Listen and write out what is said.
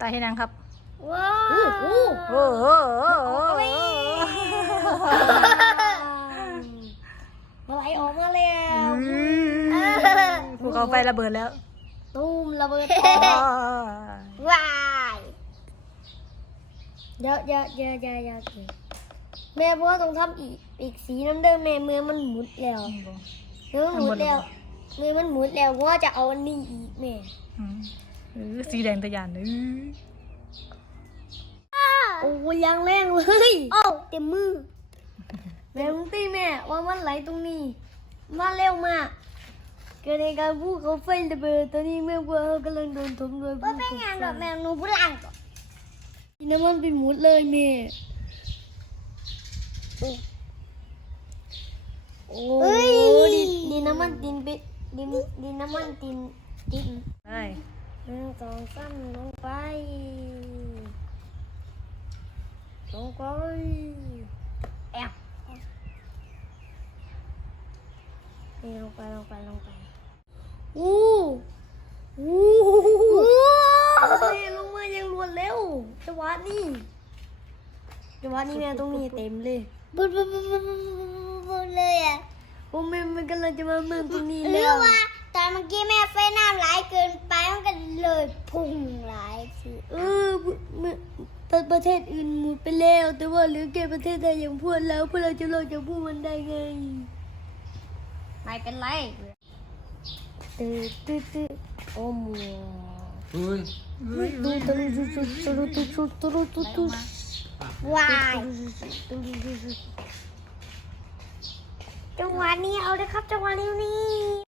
ตายให้นางครับว้าวโอ้โหโอ้โหมาไหลออกมาแล้วภูเขาไฟระเบิดแล้ว ตูมระเบิดอ๋อว้ายเดี๋ยวเดี๋ยวเดี๋ยวเดี๋ยวเดี๋ยวเดี๋ยวแม่บอกว่าต้องทำอีกอีกสีน้ำเดิมแม่เมื่อมันหมุดแล้วเมื่อมันหมุดแล้วเมื่อมันหมุดแล้วว่าจะเอาอันนี้อีกแม่อืมเออสีแดงตะยานเออโอ้ยยังแรงเลยโอ้เต็มมือแม่มึงตีแม่ว่ามันไหลตรงนี้มาเร็วมากเกิดในการพูดเขาไฟระเบิดตอนนี้แม่บัวเขากำลังโดนถมโดยภูว่าเป็นเขางานไฟดอกแมวหนูพูดอ่างก่อนดินน้ำมันเป็นหมุดเลยแม่โอ้โหดินดินน้ำมันตินไป ดินดินน้ำมันตินตินไปหนึ่งสองสามลงไปลงไปแอบนี่ลงไปลงไปลงไปอู้อู้นี่ลงมายังรวดเร็วจังหวะนี้จังหวะนี้แม่ตรงนี้เต็มเลยบุดบุดบุดบุดบุดบุ ม่มันกำลังจะมาเมืองตรงนี้หรืแล้อวว่าตอนเมื่อกี้แม่ไฟน้ำไหลเกินไปมันก็เลยพุ่งไหลสิเออเมื่อประประเทศอื่นหมดไปแล้ว แต่ว่าเหลือแค่ประเทศไทยอย่างพวกเราพวกเราจะรอดจากพวกมันได้ไงไม่เป็นไรตื้อตื้อตื้อโอ้โหเฮ้ยดูตรุตุตุตรุตุตุตรุตุตุวายตรุตุตุ จังหวะนี้เอาเลยครับจังหวะนี้